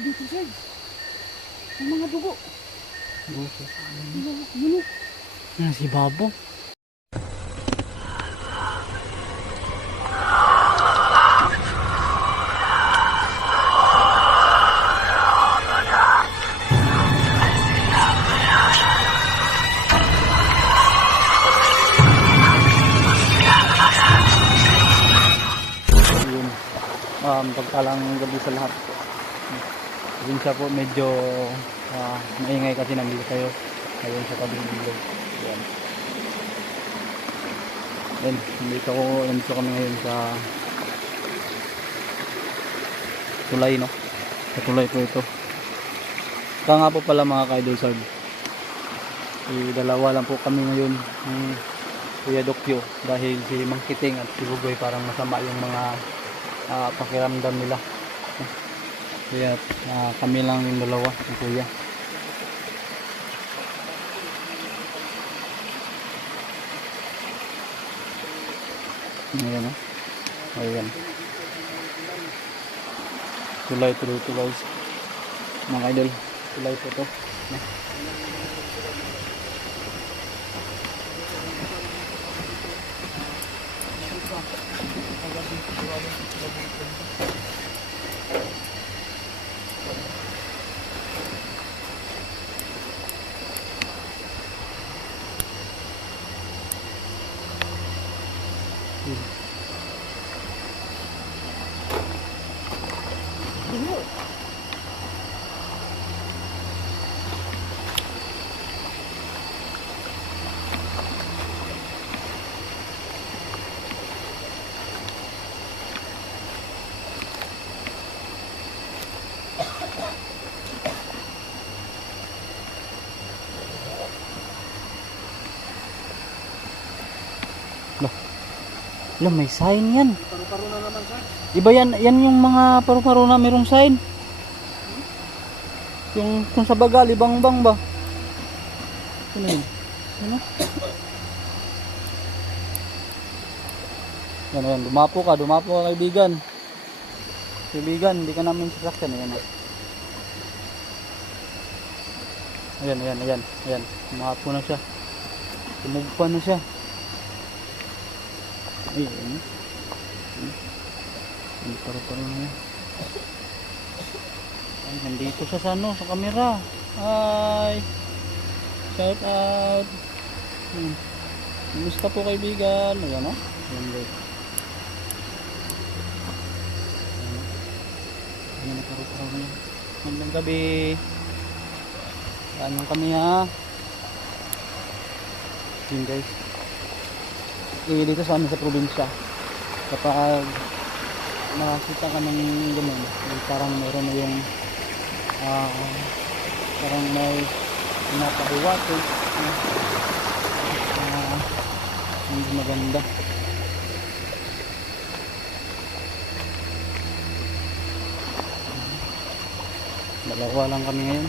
dito, sir. May mga dugo. Buso. Yun o. Si Babo. Pagpalang gabi sa lahat. Yun siya po medyo maingay kasi nandito tayo ngayon sa tabing ilog. Yan. Then, nandito kami ngayon sa tulay, no? Sa tulay po ito. Kaya nga po pala mga ka-idol sard. Dalawa lang po kami ngayon ng Kuya Dokyo dahil si Mang Kiting at si Bugoy parang masama yung mga pakiramdam nila. Kaya kami lang yung dalawa ng kuya. Ayan o. Ayan. Tulay po ito guys. Mga idol. Tulay po ito. Alam, may sign yan. Paru-paro na naman, sir. Iba yan yung mga paru-paro na mayroong sign. Yung kung sa baga, libang-bang ba? Ano yun? Ano? Yan. Dumapo ka kaibigan. Kaibigan, hindi ka namin sasakyan. Ayan. Dumapo na siya. Tumugpa na siya. Ayan. Paru-paro na yan. Ay, nandito siya sa camera. Hi! Shout out! Kumusta po kaibigan? Ayan o. Ayan guys. Ayan na paru-paro na yan. Magandang gabi. Ayan kami ha. Ayan guys. Dito sa amin sa probinsya kapag makakita ka ng ganun parang meron na yung parang may pinapahiwato hindi maganda. Dalawa lang kami ngayon.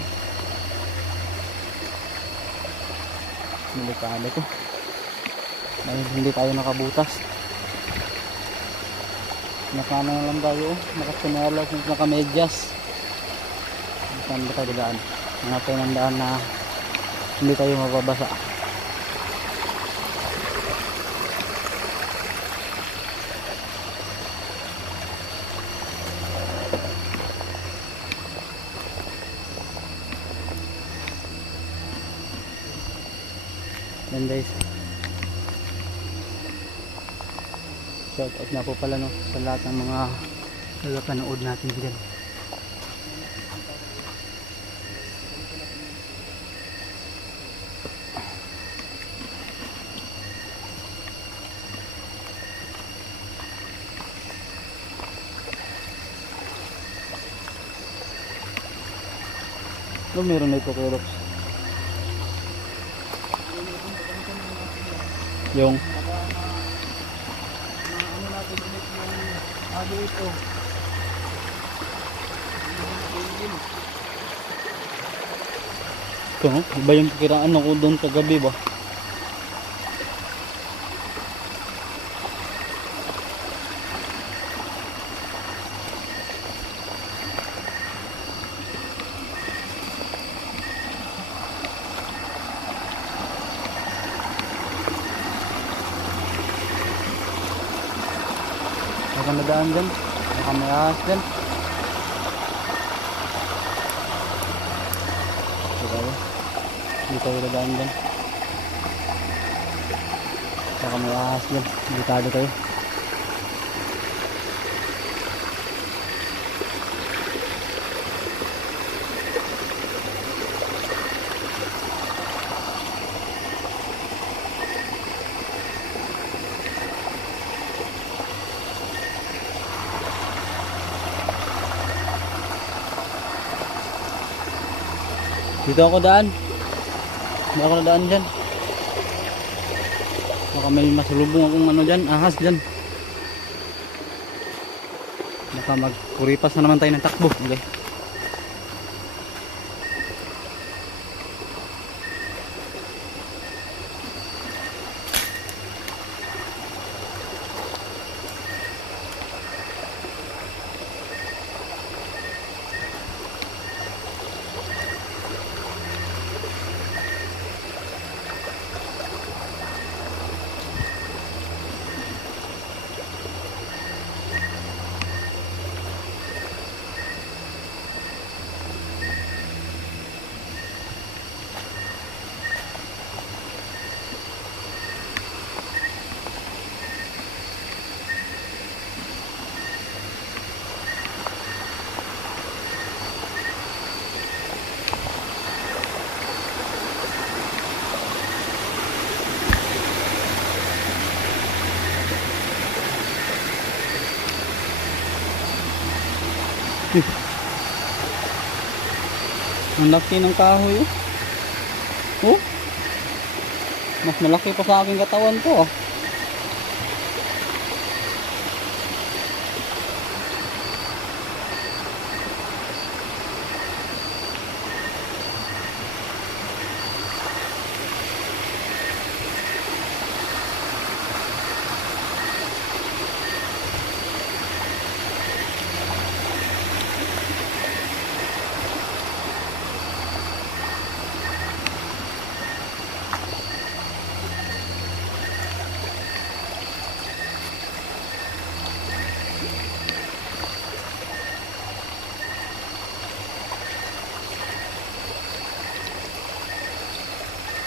Delikado ko dahil hindi tayo nakabutas. Nakano na lang tayo, nakasinala, nakamedyas. Saan ba tayo dadaan? Hanap tayo ng daan na hindi tayo mababasa. Yan guys. Shout out na po pala no sa lahat ng mga nagapanood natin dyan. Meron na ito kurox. Yung ito. Ito, iba yung kiraan ako doon kagabi ba? ka nadaan dyan. Baka may ahas dyan. Hindi tayo nadaan dyan. Baka may ahas dyan. Delikado tayo. Dito ako daan. Hindi ako nadaan dyan. Baka may masalubong akong ano dyan, ahas dyan. Baka magkuripas na naman tayo ng takbo. Okay. Ang laki ng kahoy oh. Oh? Mas malaki pa sa aking katawan to oh.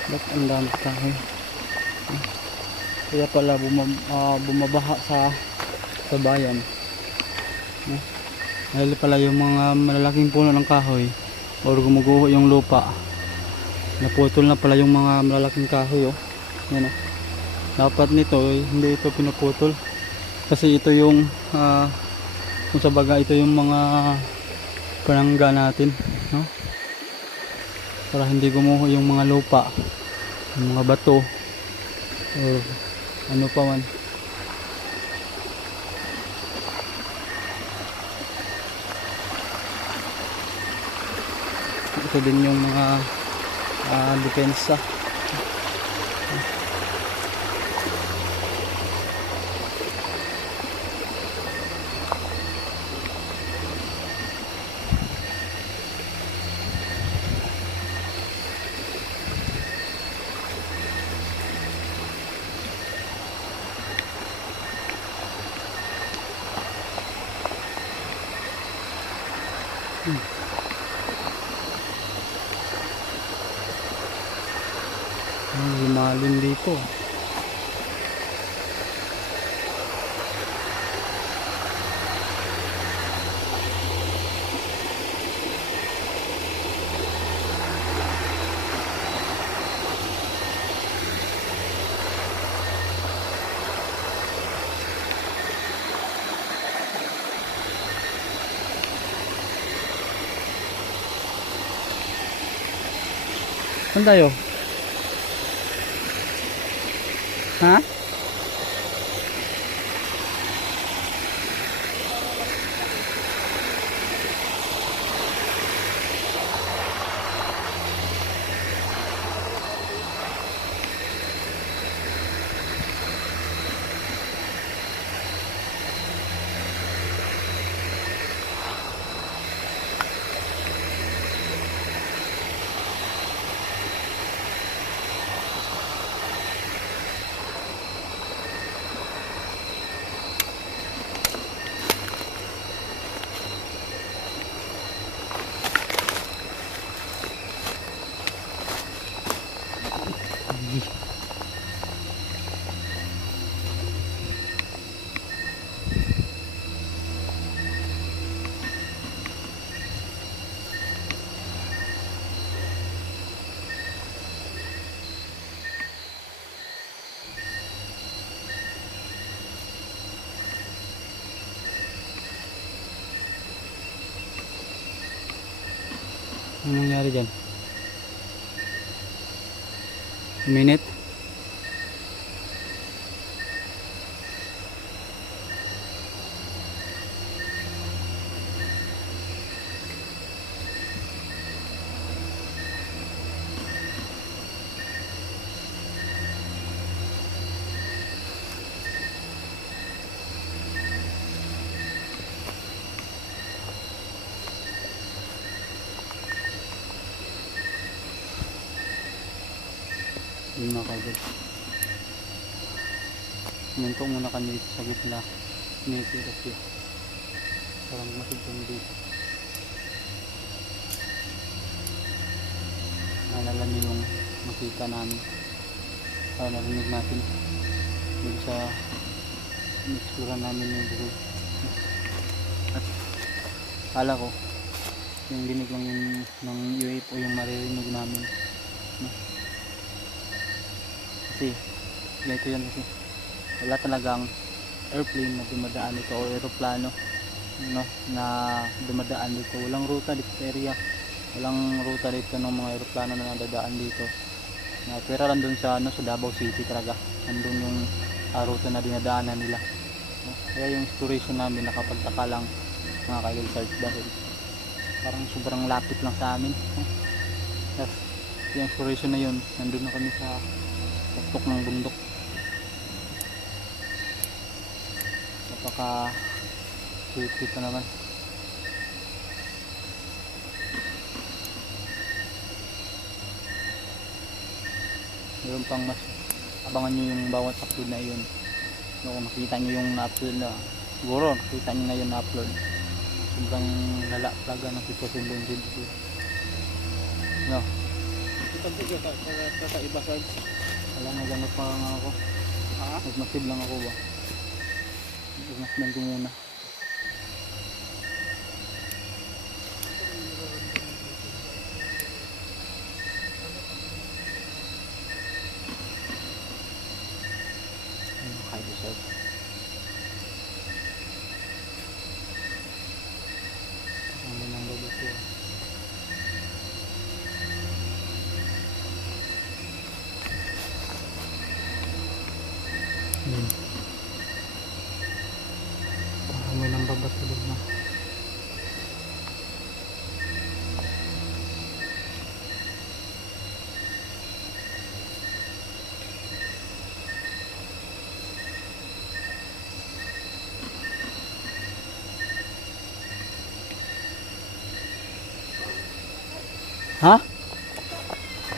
Ba't ang dami kahoy? Kaya pala bumabaha sa bayan. Dahil pala yung mga malalaking puno ng kahoy or gumuguho yung lupa. Naputol na pala yung mga malalaking kahoy oh. Yan oh. Dapat nito hindi ito pinuputol. Kasi ito yung kung sa baga ito yung mga panangga natin, no? Para hindi gumuho yung mga lupa, yung mga bato or ano pa man. Ito din yung mga depensa. Lumalim dito. Saan tayo? Ha? Anong nangyari dyan? Minute? Yun mga kaidol. Minto muna kami dito sa gitna. Nitira siya. Parang masigyan dito. Naalala niyo yung makita namin. Narinig natin. Dito sa explore namin yung buhay. At kala ko yung dinig lang yung ng UFO yung maririnig namin. No? Kasi ganito yan kasi wala talagang airplane na dumadaan dito o aeroplano, no, na dumadaan dito. Walang ruta dito sa area, walang ruta dito ng mga aeroplano na nadadaan dito, na pero nandun sa, ano, sa Davao City talaga nandun yung ruta na dinadaanan nila, no? Kaya yung exploration namin nakapagtaka lang mga kaidol search dahil parang sobrang lapit lang sa amin, no? Tapos yung exploration na yun nandun na kami sa tuktok ng bundok. Napaka sweet pa naman. Meron pang mas abangan nyo yung bawat upload na yun. No, kung nakita nyo yung na-upload na, siguro nakita nyo na yun na-upload. Sobrang lala talaga ng sitwasyon doon dito. No. Ito kakaiba Sarge. Wala na ganot pa nga ako. Ha? Nagmasib lang ako ba? Nagmasdan ko muna. Ayun, kaya deserve. Ang ganang bago ko. Parang may nang babatulog na. Ha?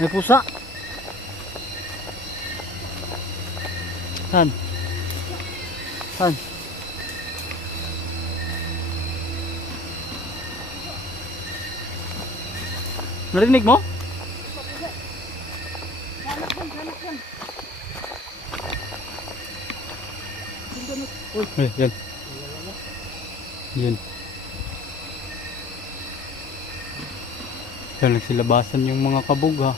May pusa? Saan? Saan? Narinig mo? Uy, yan. Yan. Yan, nagsilabasan yung mga kabog ha.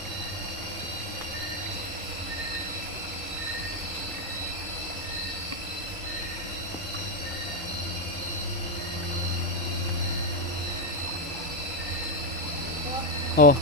Oh.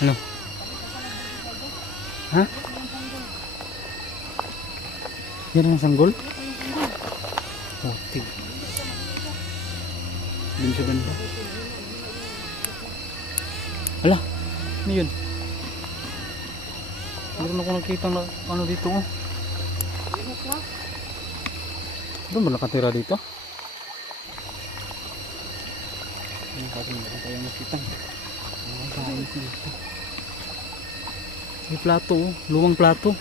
Ano? Ha? Yan ang sanggol? Oh, tig. Dun siya ganda. Ala, ano yun? Meron ako nakita na ano dito oh. Doon ba nakatira dito? Ano kasi meron tayong nakita. Kain ko dito. May plato oh, luwang plato.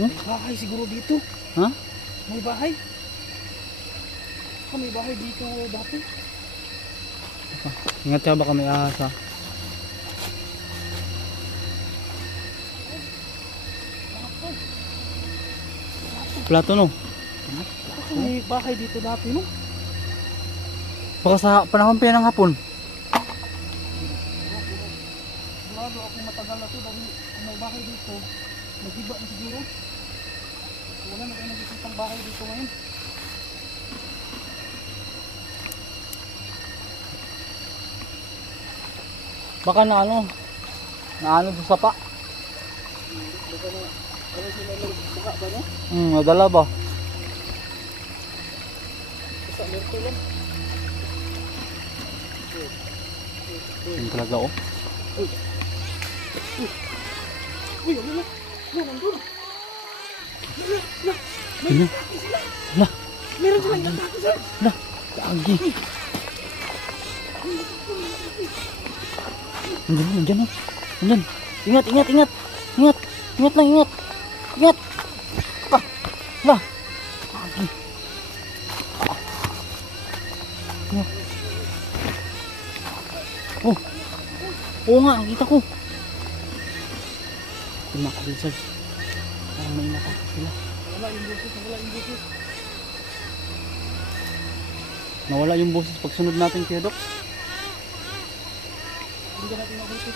May bahay siguro dito. Ha? May bahay. May bahay dito dati. Ingat ka baka may ahas ha. Plato no? May bahay dito dati no. Baka sa panahon pa yan ng hapon. Sigurado ako matagal na to dahil kung may bahay dito, nag-iba na siguro. Wala na kayo nag-isipang bahay dito ngayon. Baka na ano sa sapa. Baka na, ano sila nagbaka ba no? Nadala ba? Sa merto lang. Yan talaga oh. Uy, ano na? Nandun. Ano? Lah, Meron silang natake sir. lah, lagi. Nandiyan oh. Nandiyan. Ingat, ingat, ingat. Ingat. Ingat lang, ingat. Ingat. Ah, lah. Lagi. Ah. Oh. Oo nga, nakita ko. Tumakbil sir. Parang may natake sila. Wala yung boses, wala yung boses. Nawala yung boses pagsunod natin kay Doc. Hindi ka natin mabuti.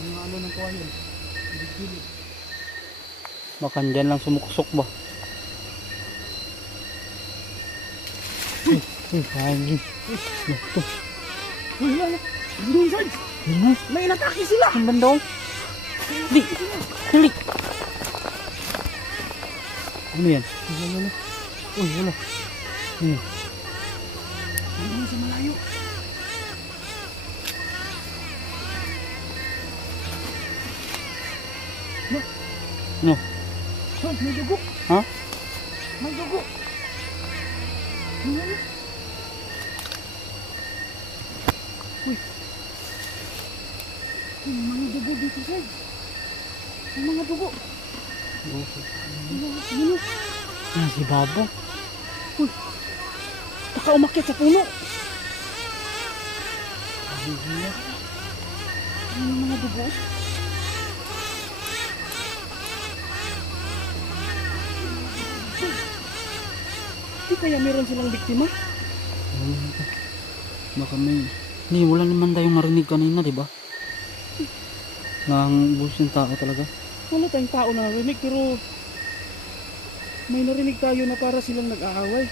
Yung mga ano ng kawayan. Gilid-gilid. Baka dyan lang sumuksok ba? Lagi. Ito. Uy, wala na. Doon sir. Ano? May natake sila. Ang banda oh. Di. Dali. Ano yan? Wala. Uy, wala. Ano? Hindi sa malayo. No. Sir, may dugo. Ha? May dugo. Wala na. Uy. May mga dugo dito sir. May mga dugo. Ano? Ah, si Babo. Baka umakyat sa puno. Ano mga dugo? Di kaya meron silang biktima? Baka may... Hindi, wala naman tayong narinig kanina, di ba? Nang busos ng tao talaga. Wala tayong tao na narinig pero may narinig tayo na para silang nag-aaway.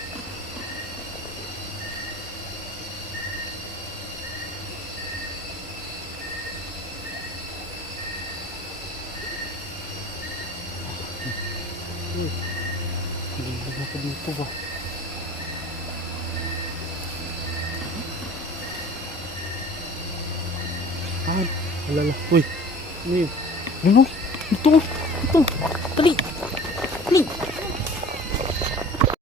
Hindi na ako dito ba? Ah, wala lang. Uy, Ano yun? ano? Ito, ito. Dali. Dali.